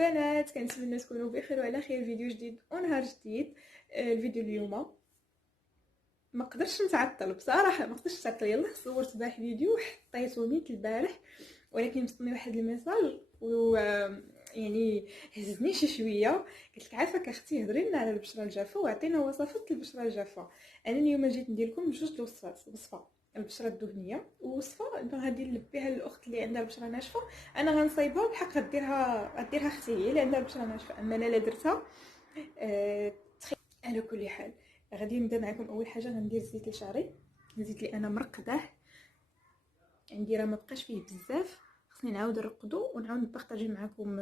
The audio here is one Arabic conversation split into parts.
البنات، كنتمنى تكونوا بخير وعلى خير. فيديو جديد ونهار جديد. الفيديو اليوم ما قدرتش نتعطل بصراحه، ما قدرتش نتعطل. يلا صورت باه فيديو حطيته نيت البارح، ولكن مستني واحد الميساج و يعني هزني شي شويه. قلت لك عافاك اختي هضري لنا على البشره الجافه وعطينا وصفات البشره الجافه. انا اليوم جيت ندير لكم جوج الوصفات، وصفه البشره الدهنيه ووصفه غادي نلبيها للاخت اللي عندها البشره ناشفه. انا غنصايبها بالحق غديرها اختي هي اللي عندها البشره ناشفه، اما انا لا درتها. على كل حال غادي نبدا معكم. اول حاجه غندير زيت لشعري، الزيت اللي انا مرقداه عندي راه ما بقاش فيه بزاف، خصني نعاود نرقدو ونعاود نبارطاجي معكم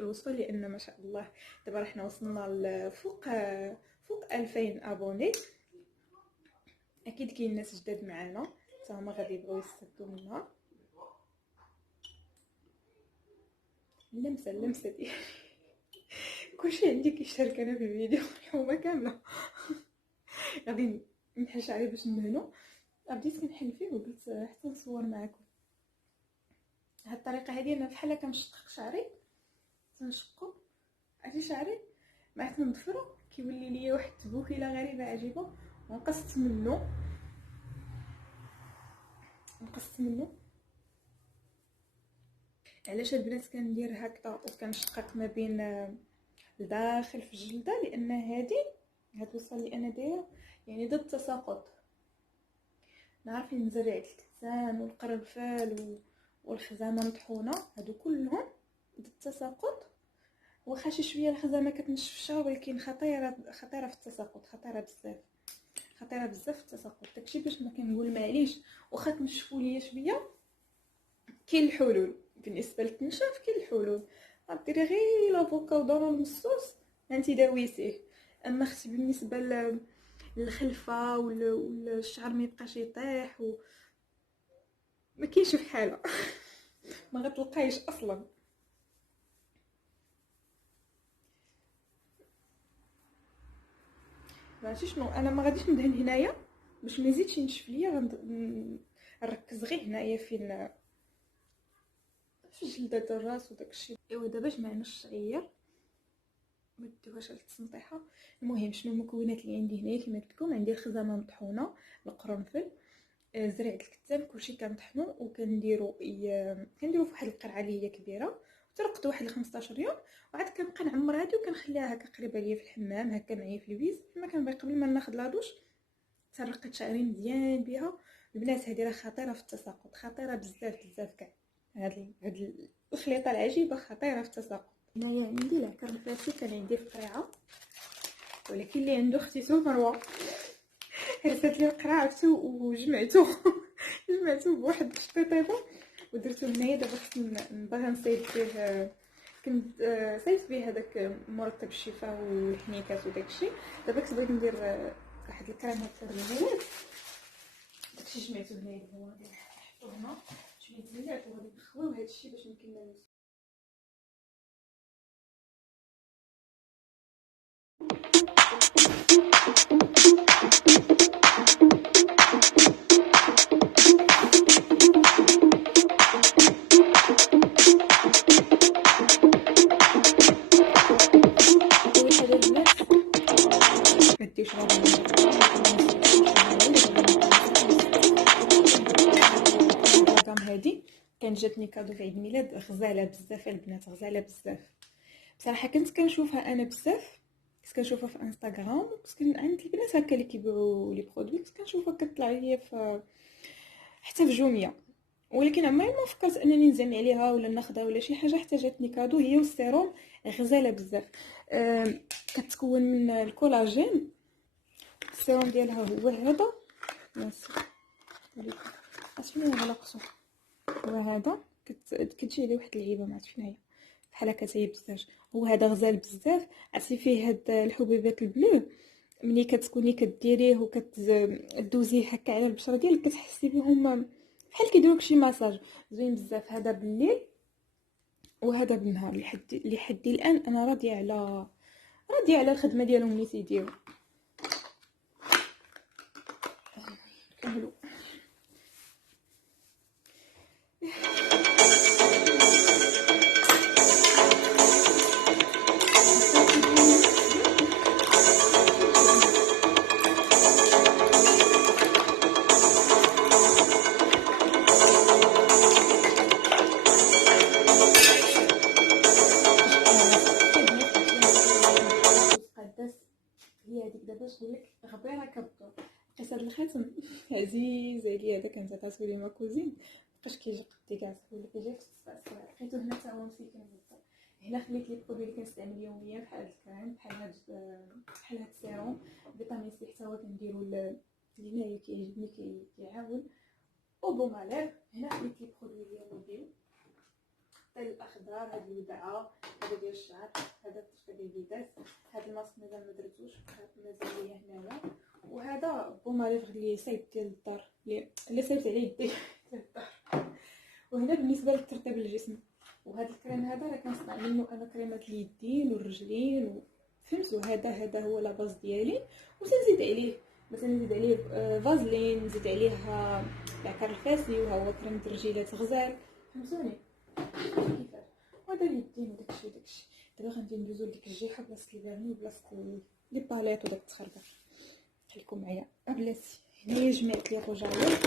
الوصفه، لان ما شاء الله دابا راه حنا وصلنا لفوق 2000 ابوني. اكيد كاين ناس جداد معانا حتى هما غادي يبغيو يستافدوا منها. اللمسه ديالي كلشي عندي كيشارك انا في الفيديو الحومه كامله. غادي نحل شعري باش نهنو، بديت كنحل فيه وقلت حتى نصور معكم. هاد الطريقه هذه انا بحال كنشقق شعري، تنشقو عرفتي شعري مع تنضفرو كيولي ليا واحد التبوكيله غريبه عجيبه. ونقصت منه علاش البنات كندير هكذا وكنشقق ما بين الداخل في الجلده، لان هاد الوصفه اللي انا دايره يعني ضد التساقط. نعرف نزرع الكتان والقرنفل والخزامه مطحونه، هادو كلهم ضد التساقط. واخا شي شويه الخزامه كتنشف ولكن خطيره في التساقط، خطيره بزاف في التساقط. داكشي باش ما كنقول معليش واخا تنشفوا ليا شويه كاين الحلول. بالنسبه للتنشاف كاين الحلول، غديري غير لافوكا ودور المصوص انتي داويتيه. اما اختي بالنسبه للخلفه والشعر ما يبقاش يطيح ما كاينش بحالها ما غتلقايش اصلا. ماشي شنو، انا ما غاديش ندهن هنايا باش ما يزيدش ينشف ليا، نركز غير هنايا فين في جلدة الراس وداكشي. ايوا دابا جمعنا الشعير، ما ديوهاش على التسنطيحه. المهم شنو المكونات اللي عندي هنايا؟ كما قلت لكم عندي الخزامه مطحونه، القرنفل، زرع الكتان، كلشي كنطحنو وكنديرو كنديرو فواحد القرعه اللي هي كبيره وترقد واحد 15 يوم، وعاد كنبقى نعمر هادي وكنخليها هكا قريبه ليا في الحمام هكا معايا في البيز. كما كنبغي قبل ما ناخذ لادوش ترقد شعري مزيان بها. البنات هذه راه خطيره في التساقط، خطيره بزاف كاع. هاد الخليطه العجيبه خطيره في التساقط. هنايا عندي العكر الفاسي كان عندي في القريعه، ولكن اللي عنده اختي مروه هرست لي القرعه وجمعته جمعته بواحد الشطيطه ودرتو هنايا. دابا خصني باغا نصايب فيه، كنت صايبت به هذاك مرطب الشفاه والحنيكات وداكشي. دابا كنت بغيت ندير واحد الكريم هكا للعينات، داكشي جمعته هنايا. هو غادي نحطو هنا شويه زيت وغادي نخويو هادشي باش نكملو. هادي كان جاتني كادو في عيد ميلاد، غزاله بزاف البنات، غزاله بزاف بصراحه. كنت كنشوفها انا بزاف، كنت كنشوفها في انستغرام، كنت عند البنات هكا اللي كيبيعوا لي برودوي، كنت كنشوفها كطلع ليا حتى في جوميا، ولكن عمري ما فكرت انني نزعم عليها ولا ناخذها ولا شي حاجه. حتى جاتني كادو هي والسيروم، غزاله بزاف. كتكون من الكولاجين. السيروم ديالها هو هذا، شنو هو لقصو، هو هذا. كتجي عليه واحد اللعيبه ما عرفت فين هي، بحال هكا تاهي بزاف. هو هذا غزال بزاف. عرفتي فيه هاد الحبيبات البلو، ملي كتكوني كديريه وكتدوزيه هكا على البشره ديالك كتحسي بهم بحال كيديروك شي مساج زوين بزاف. هذا بالليل وهذا بالنهار. لحد الان انا راضيه على الخدمه ديالهم اللي تيديروا. كملوا. باش نقول لك غبيره كبدور. لقيت هذا الخاتم عزيز عليا، هذا كان عطاتو لي ما كوزين، مابقاش كيجي قدي كاع، ولا كيجي في 9 لقيتو هنا حتى هو مسكين بالضبط. هنا خليت لي برودوي اللي كنستعمل يوميا بحال هاد الكريم، بحال هاد السيروم فيتامين سي، حتى هو كنديرو لهنايا كيعجبني كيعاون. وبومالير هنا خليت لي برودوي ديال البيو، التل الاخضر، هاد الودعه، هذا ديال الشعر، هذا الطشطه ديال البيدات، هذا الماسك مازال ما درتوش مازال ليا هنايا، وهذا بومالير اللي صايب ديال الدار اللي صايبت عليه يدي ديال الدار. وهنا بالنسبه لترطيب الجسم، وهذا الكريم هذا راه كنصنع منه انا كريمات اليدين والرجلين فهمتوا. هذا هو لا باز ديالي، وتنزيد عليه مثلا نزيد عليه فازلين، نزيد عليه العكر الفاسي، وها هو كريم الرجيلات غزال، فهمتوني كيفاش. وهذا اليدين وداكشي. دابا غندي ندوزو لديك الجيحه بلاصه الفيرني وبلاصه لي باليط وداك التخربيق. خليكم معايا بلاتي. هنايا جمعت لي الرجايات،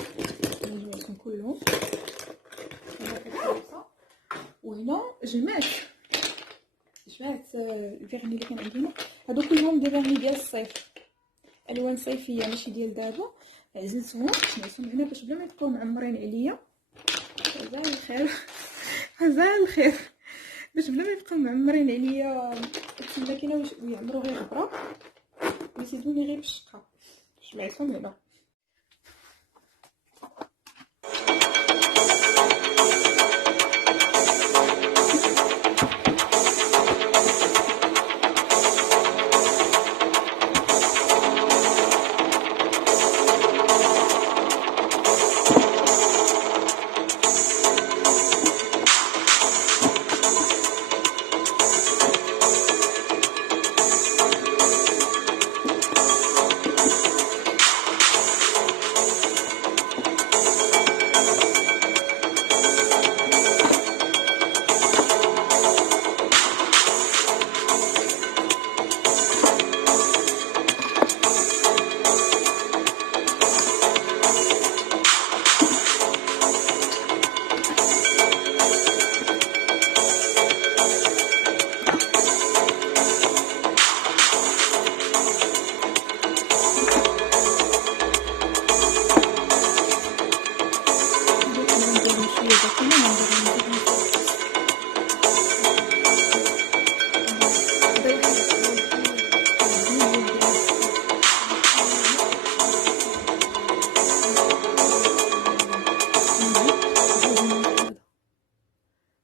جمعتهم كلهم هنا في الكراسه، وهنا جمعت الفيرني اللي كان عندي هنا. هادو كلهم دي فيرني ديال الصيف، الوان صيفيه ماشي ديال دابا. عزلتهم جمعتهم هنا باش بلا ما يبقاو معمرين عليا. جزاك الخير جزاك الخير. باش بلا ما يبقاو معمرين عليا الماكينه ويعمروا غير غبره ويزيدوني غير بالشقه. جمعتهم هنا.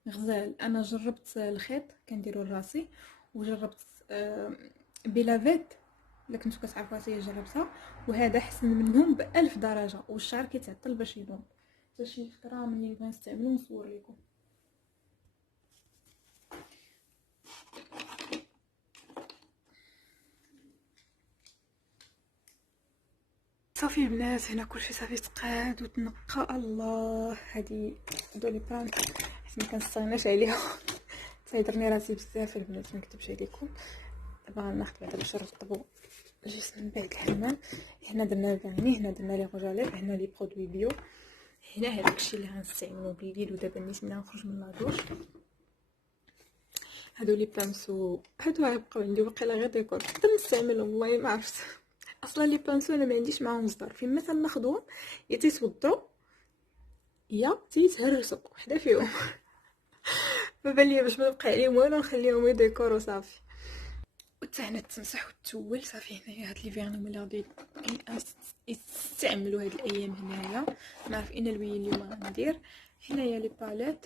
غزال. انا جربت الخيط كنديرو لراسي، وجربت بلافيت الا كنتو كتعرفوها هي جربتها، وهذا حسن منهم ب1000 درجه، والشعر كيتعطل باش يدوم. حتى شي فكره مني نبغي نستعملو نصور لكم. صافي البنات، هنا كلشي صافي تقاد وتنقى. الله هادي دولي بان حيت ما كنستغناش عليها تيضرني راسي بزاف البنات، ما نكذبش عليكم. دابا غناخد بعدا باش نرطبو الجسم من بعد الحمام. هنا درنا الفاني، هنا درنا لي روجاليف، هنا لي برودوي بيو، هنا هذاك الشيء اللي غنستعملو بالليل ودابا نيت ملي نخرج من لادوش. هادو لي بانسو هادو غيبقاو عندي واقيلا غير ديكور، نقدر نستعملهم والله ما عرفت. اصلا لي بانسو انا ما عنديش معاهم صدر، فين مثلا ناخذهم يا تيتوضوا يا تيتهرسوا وحده فيهم ما بان لي باش ما نبقى عليهم والو، نخليهم غير ديكور وصافي. وحتى هنا تمسح وتتول صافي. هنايا هاد لي فيرني اللي غادي يستعملوا هاد الايام. هنايا ما عرف ان الوين اليوم غندير. هنايا لي باليت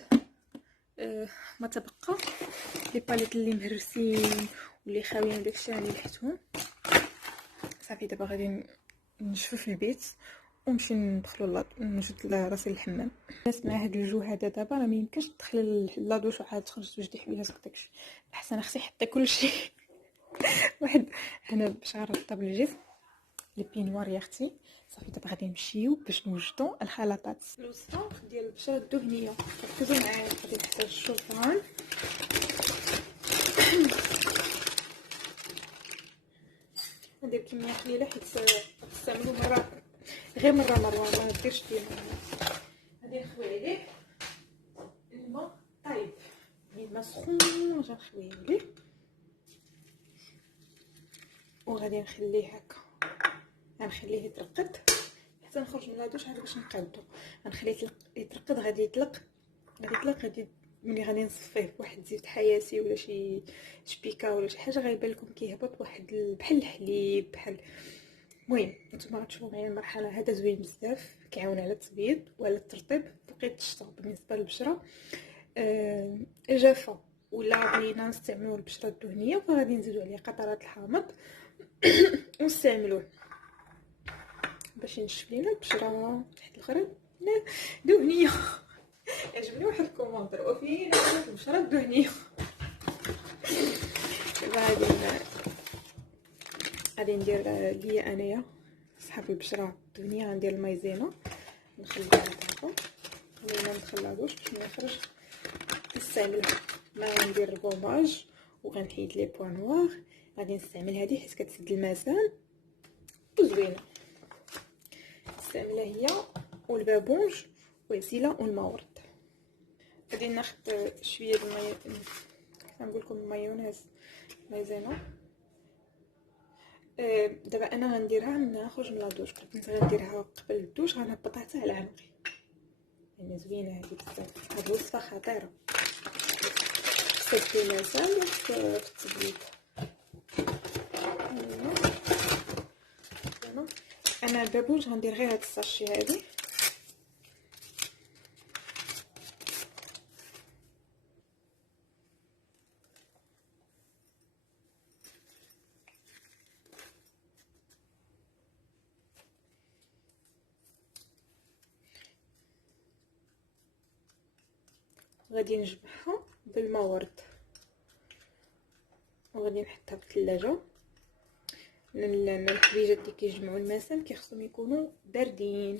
ما تبقى لي باليت اللي مهرسين واللي خاويين داكشي راني لحتهم صافي. دابا غادي نشفو في البيت ونمشي ندخلو نجد راسي للحمام. الناس مع هاد الجو هذا دابا راه ميمكنش تدخل لادوش وعاد تخرج توجدي حوايجك وداكشي. احسن خصي حتى كلشي واحد هنا باش غنرطب الجسم. البينوار يا اختي صافي. دابا غادي نمشيو باش نوجدو الخلطات. الوصفه ديال البشره الدهنيه، ركزوا معايا. غادي نحتاج الشوفان، ندير كميه قليله حيت تستعملوا غير مره ما ديرش ديما. غادي نخوي عليه الماء طايب، الماء سخون غنخويه عليه. وغادي نخليه هكا، غنخليه يترقد حتى نخرج من لادوش عاد باش نقادو. غنخليه يترقد، غادي يطلق غادي ملي غادي نصفيه بواحد زيت حياتي ولا شي شبيكه ولا شي حاجه غيبان لكم كيهبط واحد بحال الحليب بحال. المهم نتوما غتشوفوا معايا المرحله. هذا زوين بزاف، كيعاون على التبييض وعلى الترطيب في وقت الشتا. بالنسبه للبشره جافه ولا بغينا نستعملوا البشره الدهنيه فغادي نزيدوا عليه قطرات الحامض ونستعملوه باش ينشف لينا البشره تحت الاخر دهنيه. عجبني واحد الكومونتير وفين البشره الدهنيه. غادي ندير ليا انايا صحاب البشره الدهنيه، غندير المايزينا نخليها هكا، خلينا ما نخلعوش باش ما يخرج نستعملها. ما غندير البوماج وغنحيد لي بوان نوار. غادي نستعمل هذه حيت كتسد المسام وزوينه. نستعملها هي والبابونج والزيله والماورد. غادي ناخذ شويه نقول لكم المايونيز مايزينا. دابا انا غنديرها من نخرج من لادوش، كنت غنديرها قبل الدوش غنهبطها حتى على عنقي. يعني زوينه هذه بزاف، هاد الوصفه خطيره صدتي المسام في التبييض. انا البابونج غندير غير هاد الساشي هذه. غادي نجمعها بالماورد وغادي نحطها في الثلاجه. من الحويجات اللي كيجمعوا المسام كيخصهم يكونوا باردين.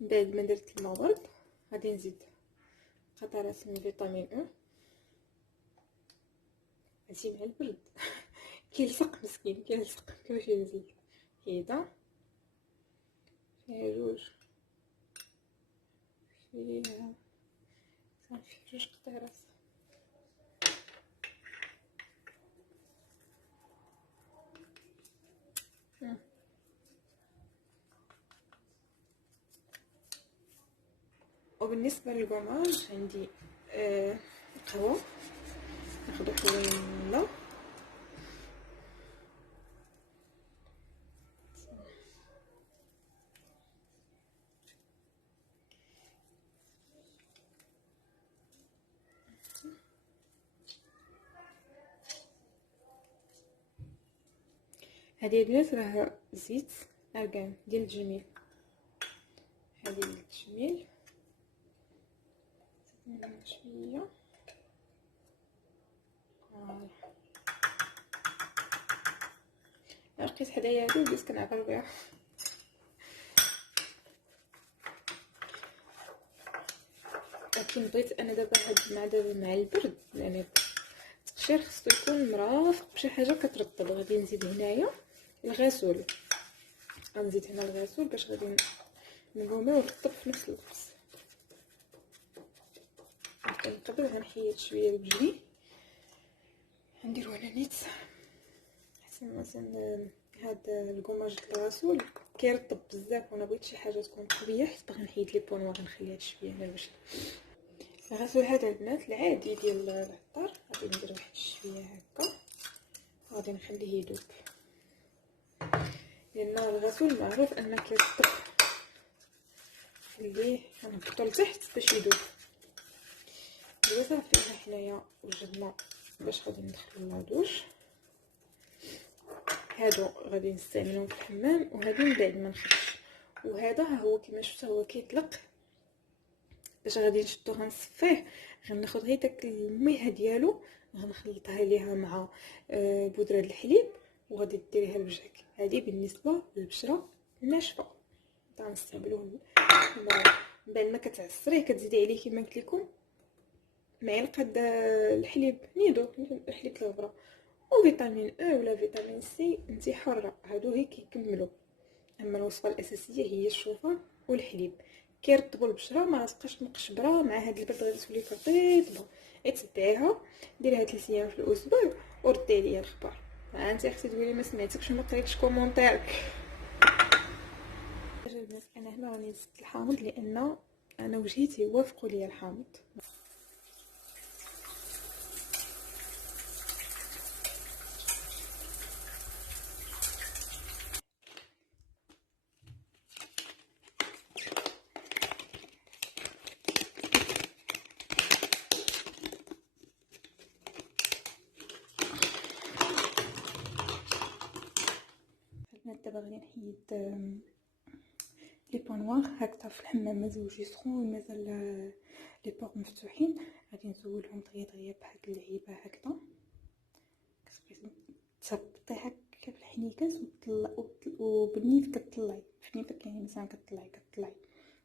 بعد ما درت الماورد غادي نزيد قطرات من فيتامين او. هادشي مع البرد كيلصق مسكين كيلصق. كيفاش نزيد هيدا فيها جوج فيها صافي جوج قطرات. وبالنسبه للكماج عندي قهوه ناخذ حويله هذه البنات راه زيت ارغان ديال التجميل. هذه ديال التجميل شويه لقيت حدايا هادو بديت كنعبر بها. لكن بغيت انا دابا مع البرد يعني التقشير خصو يكون مرافق بشي حاجه كترطب. غادي نزيد هنايا الغسول، غنزيد هنا الغسول باش غادي نقومي ونرطب في نفس الوقت. من قبل غنحيد شويه بجلي نديرو هنا نيت حسن مثلا. هاد الكماج الغسول كيرطب بزاف وانا بغيت شي حاجه تكون قويه حيت باغي نحيد لي بون نوار نخليها شويه هنا باش الغسول هذا البنات العادي ديال العطار. غادي ندير واحد شويه هكا غادي نخليه يذوب لان الغسول معروف انه كيرطب. خليه غنحطو لتحت باش يذوب. دابا صافي حنايا وجدنا باش غادي ندخلو لادوش. هادو غادي نستعملهم في الحمام وهادو من بعد ما نخرج. وهذا ها هو كما شفتوا هو كيطلق باش غادي نشدو غنصفيه. غناخد غير داك الميها ديالو غنخلطها ليها مع بودره الحليب وغادي ديريها لوجهك. هذه بالنسبه للبشره الناشفه غنستعملوه من بعد ما كتعصريه كتزيدي عليه كما قلت لكم معلقه الحليب نيدو حليب الغبره وفيتامين او ولا فيتامين سي انت حره. هادو هي كيكملوا. اما الوصفه الاساسيه هي الشوفان والحليب. كيرطبوا البشره، ما تبقاش مقشبره مع هاد البرد، غادي تولي كرطيطبه. تبعيها ديريها 3 ايام في الاسبوع وردي ليا الخبر. انت اختي تقولي ما سمعتكش وما قريتش كومونتيرك. البنات انا هنا راني زدت الحامض لان انا وجهي يوافقوا ليا الحامض. البنات دابا غادي نحيد لي بوان نوار هكذا في الحمام، مازال يسخون، مازال لي بور مفتوحين. غادي نزولهم دغيا بهاد اللعيبه هكذا، كتبقاي تهبطي هكا في الحنيكات وبالنيف كطلعي فنيفه، كاين مثلا كطلعي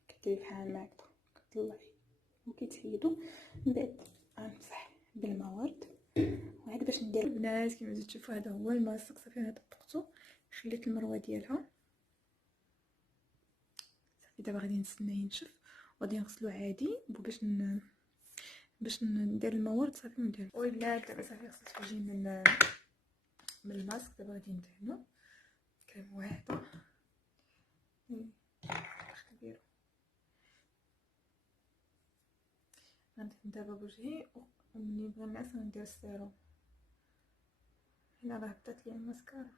كديري بحال ما هكذا كطلعي وكيتحيدوا. من بعد غنمسح بالماء ورد وعاد باش ندير البنات. كما تشوفوا هذا هو الماسك، صافي انا طبقته، خليت المروه ديالها. صافي دابا غادي نستنى ينشف وغادي نغسلو عادي باش ندير الماء ورد صافي وندير. البنات دابا صافي غسلت وجهي من الماسك. دابا غادي ندهنو كريم واحده كبيره. غندهن دابا بوجهي ومني بغا نعس غندير السيروم. هنا راه بدات ليا الماسكارا.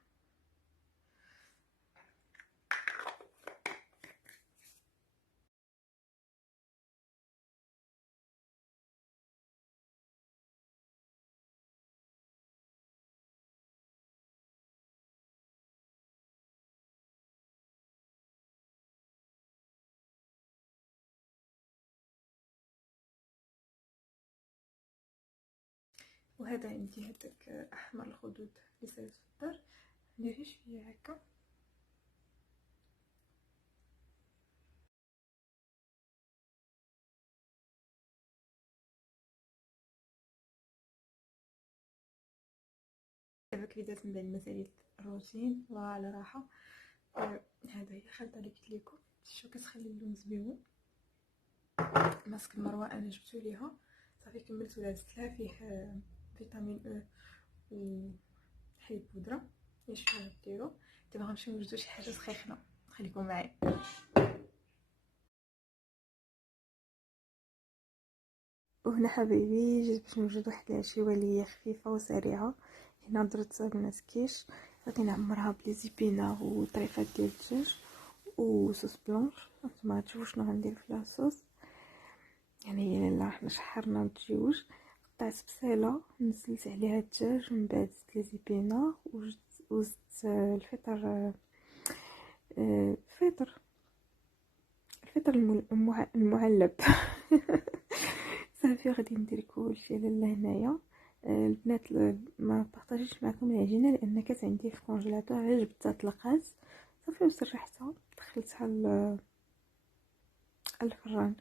وهذا عندي هداك احمر الخدود اللي صايب في الدار، ندير شويه هكا. دابا كي بدات من بعد مساليت الروتين الله على راحه. هذا هي الخلطه اللي قلت لكم، شوفوا كتخلي اللون زويون. ماسك المروه انا جبتو ليها صافي كملت ولا زدت لها، فيه فيتامين او وحليب بودره. اش ديروا دابا غنمشيو نوجدو شي حاجه سخينه، خليكم معايا. وهنا حبايبي جيت باش نوجد واحد العشيوه اللي هي خفيفه وسريعه. هنا درت بنات كيش، غادي نعمرها بلي زيبينا وطريفات ديال الدجاج وصوص بلونش. نتوما غتشوفوا شنو غندير في لاصوص. يعني الا حنا شحرنا متجيوش، قطعت بصيله نزلت عليها الدجاج، ومن بعد زدت لي زيبينا وزدت الفطر المعلب. صافي غادي ندير كلشي لاله هنايا. البنات ما بارطاجيتش معكم العجينه لان كانت عندي في الكونجيلاتور، غير جبتها طلقات صافي وسرحتها دخلتها الفران.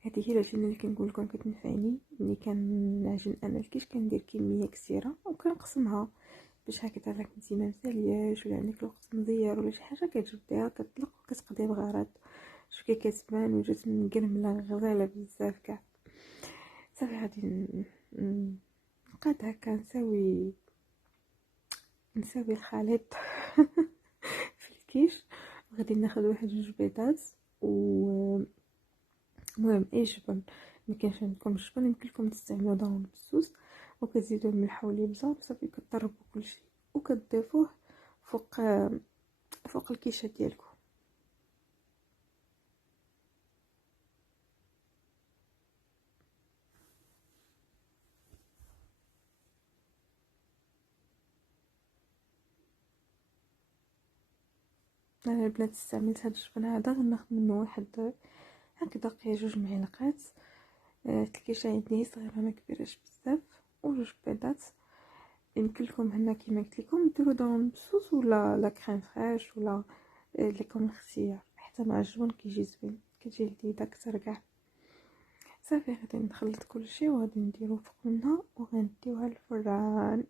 هذه هي العجينه اللي كنقول لكم كتنفعني ملي كنعجن انا الكيش. كندير كميه كثيره وكنقسمها باش هكذا راك انت ما مسالياش ولا عندك الوقت مزير ولا شي حاجه كتجبديها كتطلق وكتقضي بغرض. شوفي كتبان وجات مقرمله غزاله بزاف كاع. صافي غادي نقاد هكا نساوي الخليط في الكيش. غادي ناخذ واحد 2 بيضات و المهم اي جبن، ما كانش عندكم الجبن يمكن لكم تستعملوا ضرون بالسوس، وكتزيدوا الملح والابزار. صافي كتضربوا كلشي وكتضيفوه فوق الكيشه ديالكم. انا البنات استعملت هاد الجبن هذا، غناخذ منه واحد هكذا 2 معلقات. الكيشه عندي صغيره ما كبيراش بزاف، و2 بيضات. يمكن لكم هنا كيما قلت لكم ديروا ضرون بالصوص ولا لا كريم فريش ولا لكم الاختيار، حتى مع الجبن كيجي زوين، كتجي لذيذه اكثر كاع. صافي غادي نخلط كلشي وغادي نديرو فوق منها وغنديوها للفران.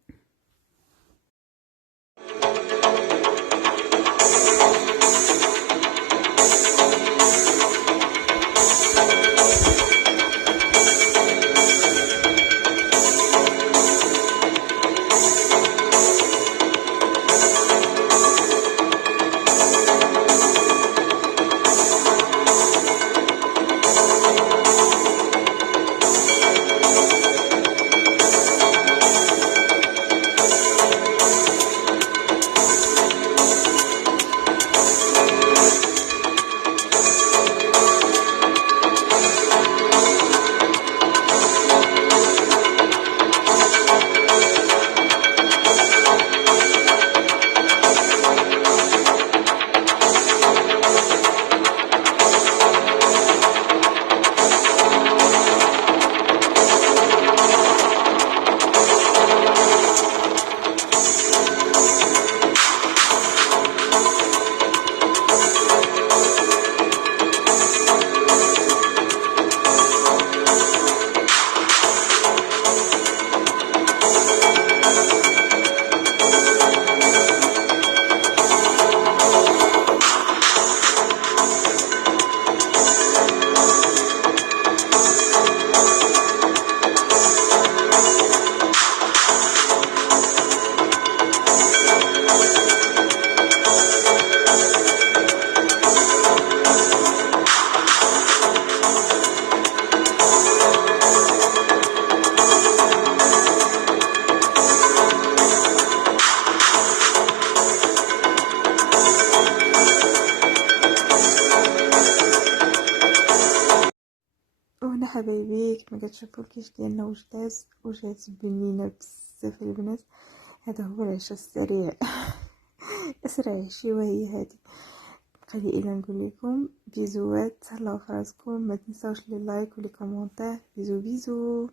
حبايبي، كما كتشوفوا الكيش ديالنا وجات بنينه بزاف البنات. هذا هو العشاء السريع. اسرع عشي وهي هذه. قالي الا نقول لكم بيزوات، تهلاو في راسكم، ما تنساوش لي لايك ولي كومونتير. بيزو بيزو.